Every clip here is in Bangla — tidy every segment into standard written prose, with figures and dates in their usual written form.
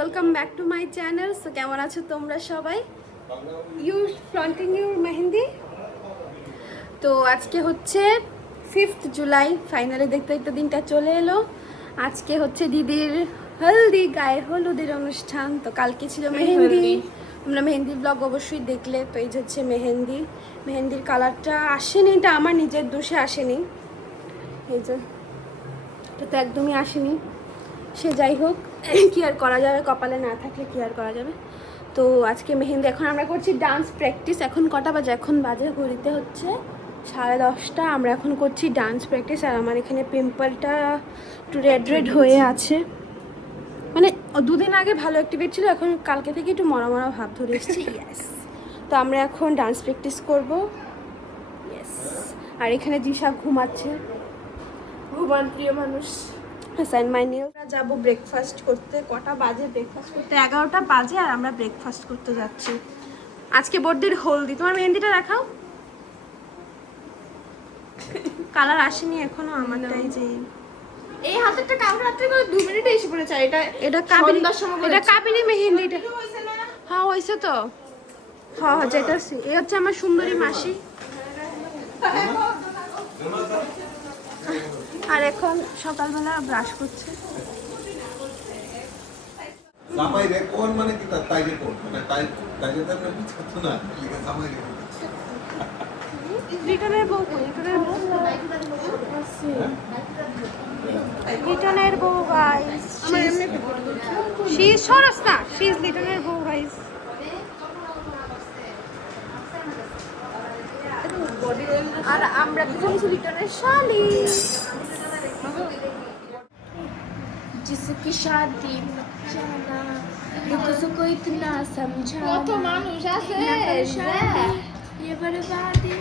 Welcome back to my channel. So কেমন আছো তোমরা সবাই? You fronting your mehndi. তো আজকে হচ্ছে 5th জুলাই, ফাইনালি দেখতে দেখতে দিনটা চলে এলো। আজকে হচ্ছে দিদির হলদি, গায়ে হলুদের অনুষ্ঠান। তো কালকে ছিল মেহেন্দি, তোমরা মেহেন্দির ব্লগ অবশ্যই দেখলে। তো এই যে হচ্ছে মেহেন্দির কালারটা আসেনি, এটা আমার নিজের দোষে আসেনি। এই যে এটা তো একদমই আসেনি। সে যাই হোক, কি আর করা যাবে, কপালে না থাকলে কি আর করা যাবে। তো আজকে মেহেন্দি, এখন আমরা করছি ডান্স প্র্যাকটিস। এখন কটা বাজে? এখন বাজে ঘড়িতে হচ্ছে 10:30। আমরা এখন করছি ডান্স প্র্যাকটিস। আর আমার এখানে পিম্পলটা একটু রেড হয়ে আছে, মানে দুদিন আগে ভালো অ্যাক্টিভেট ছিল, এখন কালকে থেকে একটু মরা মরা ভাব ধরে এসেছে। ইয়েস। তো আমরা এখন ডান্স প্র্যাকটিস করবো। ইয়েস। আর এখানে দিশা ঘুমাচ্ছে, ঘুমান প্রিয় মানুষ। যাবো ব্রেকফাস্ট করতে। কটা বাজে ব্রেকফাস্ট করতে? 11টা বাজে। আর আমরা ব্রেকফাস্ট করতে যাচ্ছি। আজকে বড়দির হলদি। তোমার মেহেন্দিটা দেখাও। কালার আসেনি এখনো আমারটাই। যে এই হাতেরটা কামড় রাত্রে করে 2 মিনিটে এসে পড়েছে। এটা কাবেরী মেহেন্দি। এটা হ্যাঁ হয়েছে তো। হ্যাঁ যেতেছি। এই হচ্ছে আমার সুন্দরী মাসি। আর এখন সকালবেলা ব্রাশ করছে। জামাই রে কোন মানে কি তাই রে কোন মানে তাই রে তার বুঝতো না লিখে জামাই রে রিটনের বউ কই? লিটনের বউ গাইস। আমার এমনি শি ইজ সরস্তা, শি ইজ লিটনের বউ গাইস। আর আমরা দুজন লিটনের শালি। जिसकी शादी में जाना दुख सुख इतना समझा কত মানুষ আছে ये बर्बादी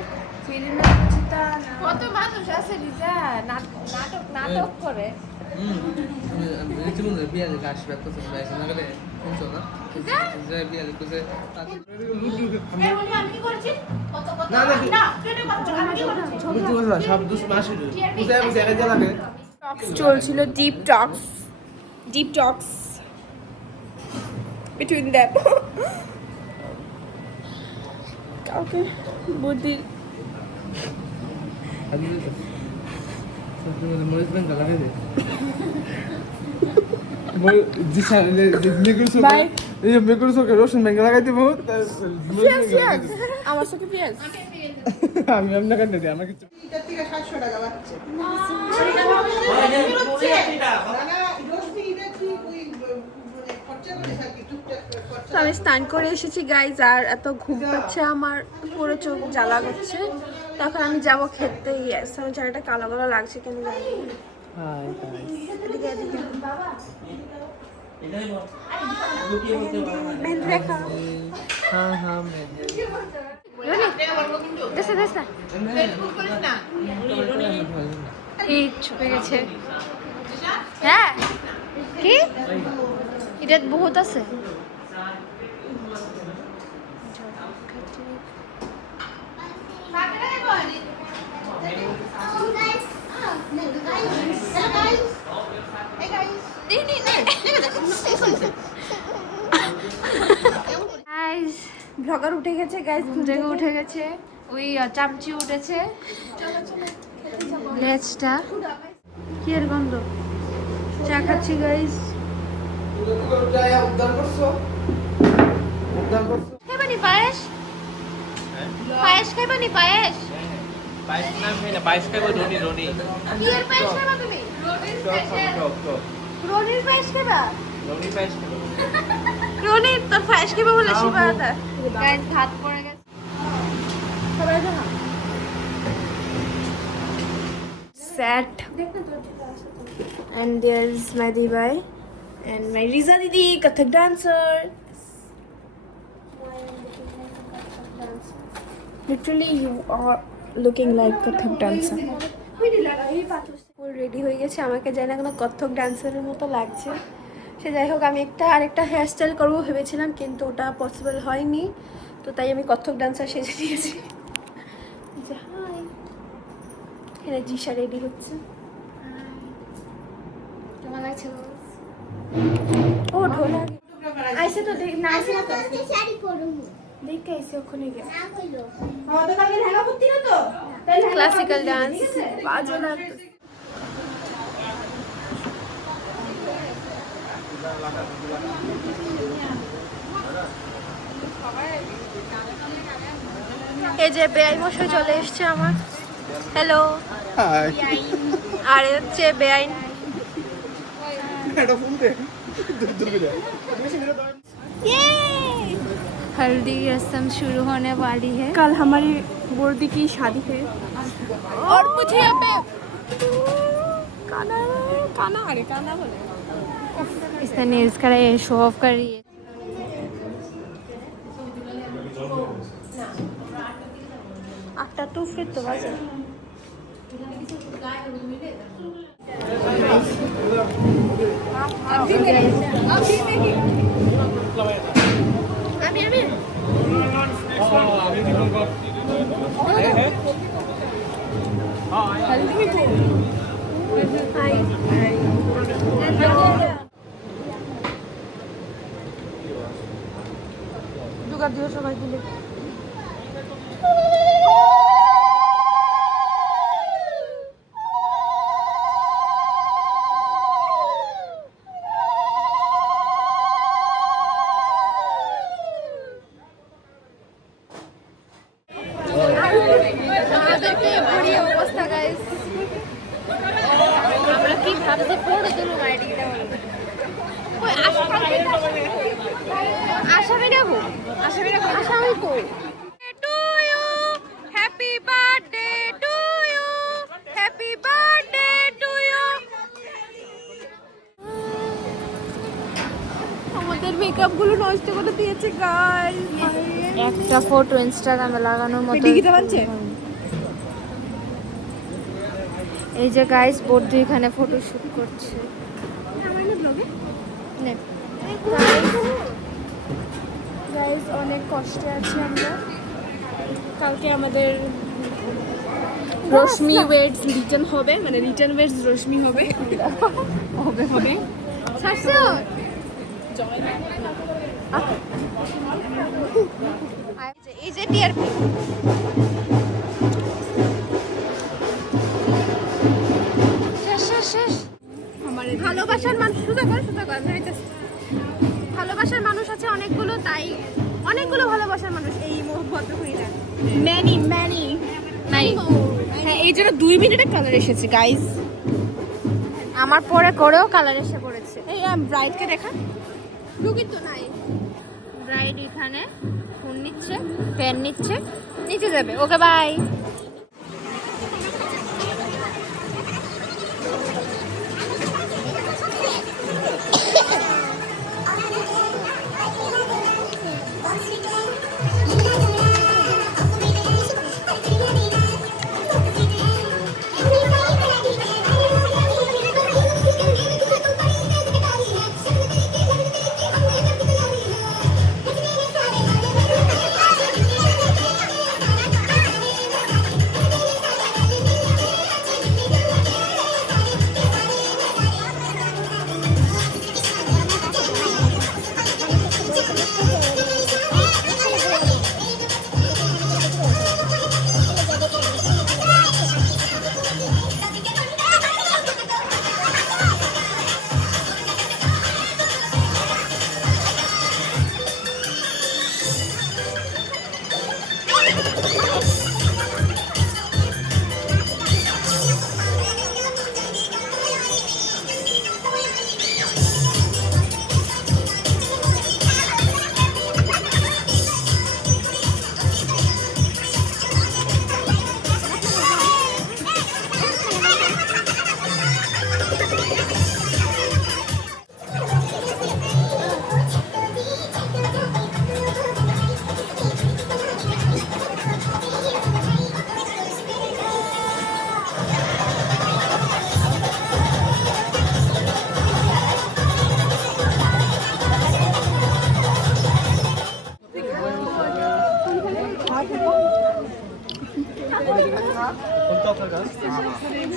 फिर मैं पछताना কত মানুষ আছে রিজা নাটক করে। চলছিল ডিপ টক্স বিটুইন দ্যাম। কাউকে বুদ্ধি রোশন ব্যাংকে লাগাই দিব। আমার চোখে পেঁয়াজ। আমি আপনার কাছে দিই আমার কিছু তো আমি স্নান করে এসেছি গাইজ। আর এত ঘুম পাচ্ছে আমার, পুরো চোখ জ্বালা করছে। তখন আমি যাবো খেতে। ইয়েস, আমার চারিটা কালো কালো লাগছে কেন জানি। এদিকে এদিকে মেহেন্দি দেখা। এই ছুপে গেছে। হ্যাঁ কি এটা বহুত আছে। ব্লগার উঠে গেছে গাইস, ঘুম থেকে উঠে গেছে। ওই চামচি উঠেছে। লেজটা কি এর গন্ধ। চা খাচ্ছি গাইস। খাইবানি পায়েস? পায়েস খাইবানি? পায়েস পায়েস খাইবো রনি কি এর পায়েস খাইবা তুমি? রনির পায়েস খাইবা? রনি তোর পায়েস খাইবা বলে শিবাদা গাইস ভাত পড়ে গেছে। সবাই জানো set and there's my Dibai and my Riza Didi, Kathak dancer. Literally you are looking like Kathak dancer. Full ready হয়ে গেছে, আমাকে জানি না কোনো কত্থক ডান্সারের মতো লাগছে। সে যাই হোক, আমি আরেকটা হেয়ার স্টাইল করবো ভেবেছিলাম, কিন্তু ওটা পসিবল হয়নি। তো তাই আমি কত্থক ডান্সার সেজে নিয়েছি। হাই, এখানে জিশা রেডি হচ্ছে। কেমন লাগছে? ও ঢোলা আইছে তো দেখ না আইছে না তো শাড়ি পরবো দেখে আইছে ওখানে গিয়ে না কইলো তো কালকে ঢাকা করতে না তো ক্লাসিক্যাল ডান্স বাজে লাগছে এই যে বেআই মশাই চলে এসছে আমার হ্যালো হাই আর এ হচ্ছে বেআইন এটা ফোন দে দূর করে हल्दी रस्म शुरू होने वाली है कल हमारी बोर्दी की शादी है और मुझे यहाँ पे काना काना आगे काना बोले इसने नेल्स करा है शो ऑफ कर रही है आफ्टर 2 फिर तो बजे দুগার দিও সবাই দিলে আমাদেরকে বুড়ি অবস্থা গাইস আমরা কি ভাবছি ফটো তুলুম আইডিটা ওই আসামি যাবো আসামি কই to you happy birthday to you happy birthday to you আমাদের মেকআপ গুলো নষ্ট করে দিয়েছে গাইস একটা ফটো ইনস্টাগ্রামে লাগানোর মতো ডিগিটা বানছে এই যে গাইস বর্দি এখানে ফটো শুট করছে আমার না ব্লগে নে গাইস অনেক কষ্টে আছি আমরা কালকে আমাদের রশ্মি ওয়েটস রিটার্ন হবে মানে রিটার্ন ওয়েটস রশ্মি হবে হবে শাশুড় এই যে টিআরপি শেষ আমার ভালোবাসার মানুষ সুদা কর ভালোবাসার মানুষ আছে অনেকগুলো তাই অনেকগুলো ভালোবাসার মানুষ এই ভদ্র মহিলা ম্যানি নাই হ্যাঁ এই জন্য 2 মিনিটে কালার এসেছে গাইস আমার পরে করেও কালার এসে পড়েছে এই ব্রাইডকে দেখা লুকিং তো নাই ব্রাইড এখানে ফোন নিচ্ছে পেন নিচ্ছে নিচে যাবে ওকে বাই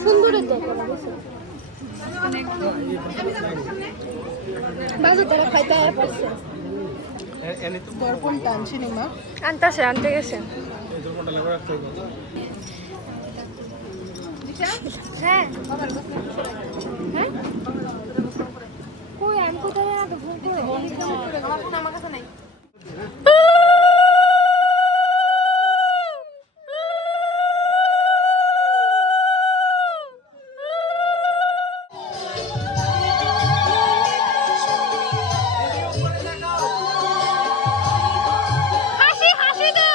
সুন্দরের দরকার বাজে তারা খাইতে পারছে এনে তো দর্পণ টানছি নিমা আনতে গেছে। তোর মনটা লাগা রাখতে হবে। হ্যাঁ হ্যাঁ কই আমি কোথায় না তো ভুল করে আমার ফোন আমার কাছে নাই। হাসি হাসি দে।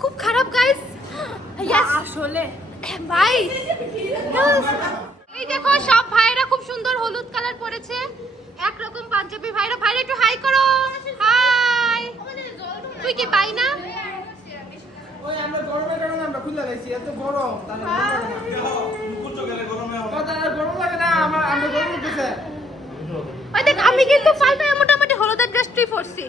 খুব খারাপ গাইস আসলে ভাই এই দেখো সব ভাইরা খুব সুন্দর হলুদ কালার পরেছে একরকম পাঞ্জাবি ভাইরা ভাইরা একটু হাই করো হাই তুই কি পাই না ওই আমরা গরমের কারণে আমরা খুলে লাইছি এত গরম তাহলে গরম লাগে না আমরা গরম উঠেছে ওই দেখ আমি কিন্তু ফালতু মোটামুটি হলুদের ড্রেস তুই পরছি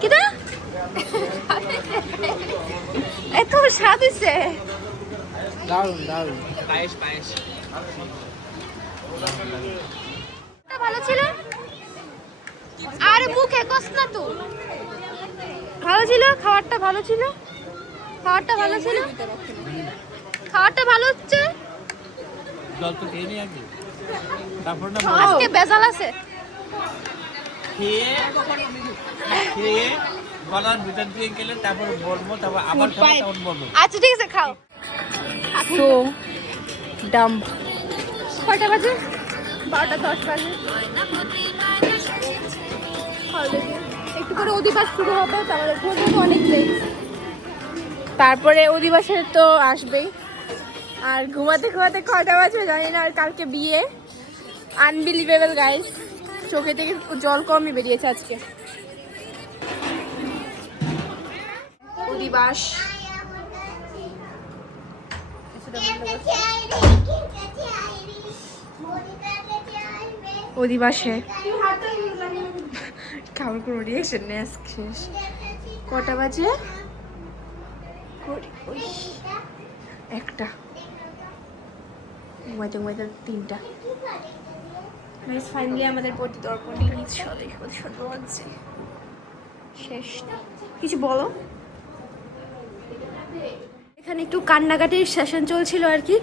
কিটা এত স্বাদ হইছে দারুন দারুন পায়েস পায়েস ভালো ছিল আর মুখে কস না তো ভালো ছিল খাবারটা ভালো ছিল খাবারটা ভালো ছিল খাবারটা ভালো হচ্ছে জল তো খেয়ে নি আগে তারপর না আজকে বেজাল আছে খেয়ে খেয়ে গলার ভিতর দিয়ে গেলে তারপর বলবো তারপর আবার খাবো তখন বলবো আচ্ছা ঠিক আছে খাও সো ডাম্প কয়টা বাজে 12:10 বাজে একটু করে অধিবাস শুরু হবে তারপরে ঘুরবো অনেক লেট তারপরে অধিবাসে তো আসবেই আর ঘুমাতে ঘুমাতে কয়টা বাজবে জানি না আর কালকে বিয়ে আনবিলিভেবল গাইস চোখে থেকে জল কমই বেরিয়েছে আজকে অধিবাস অধিবাসে খাবার কোনো রিয়েকশন নেই আজকে শেষ কটা বাজে একটা ঘুমাইতে ঘুমাইতে 3টা ফাইনালি আমাদের প্রতিদর্পণ লাগছে শেষ কিছু বলো এখানে একটু কান্নাকাটির সেশন চলছিল আর কি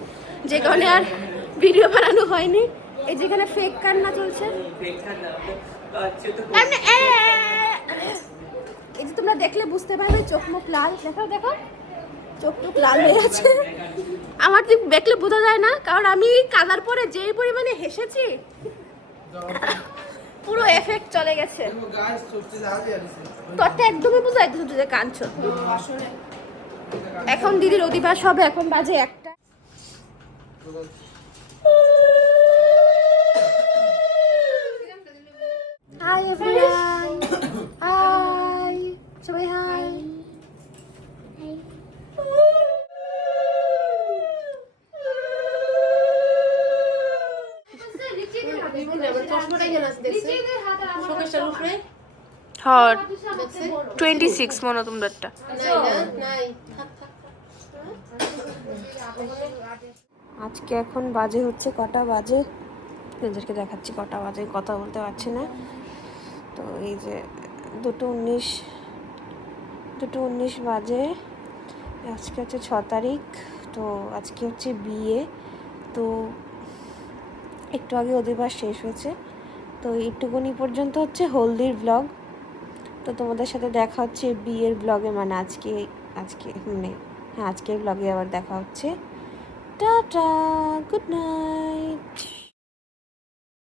যে কারণে আর ভিডিও বানানো হয়নি এই যেখানে ফেক কান্না চলছে এই যে তোমরা দেখলে বুঝতে পারবে চোখ মুখ লাল দেখো দেখো চোখ টুক লাল হয়ে আছে আমার ঠিক দেখলে বোঝা যায় না কারণ আমি কাদার পরে যেই পরিমাণে হেসেছি পুরো এফেক্ট চলে গেছে গাছ সত্যি দাঁড়িয়ে আছে তোরটা একদমই বোঝাই তুই যে কাঁদছো এখন দিদির অধিবাস হবে এখন বাজে 1টা হাই এভরিওয়ান হাই সবাই হাই হট 26 মনে তোমরাটা আজকে এখন বাজে হচ্ছে কটা বাজে এদেরকে দেখাচ্ছি কটা বাজে কথা বলতে পারছি না তো এই যে 2:19 বাজে আজকে হচ্ছে 6 তারিখ তো আজকে হচ্ছে বিয়ে তো একটু আগে অধিবাস শেষ হয়েছে তো এইটুকুনি পর্যন্ত হচ্ছে হলদির ব্লগ তো তোমাদের সাথে দেখা হচ্ছে বিয়ের ব্লগে মানে আজকে মানে হ্যাঁ আজকের ব্লগে আবার দেখা হচ্ছে টাটা গুড নাইট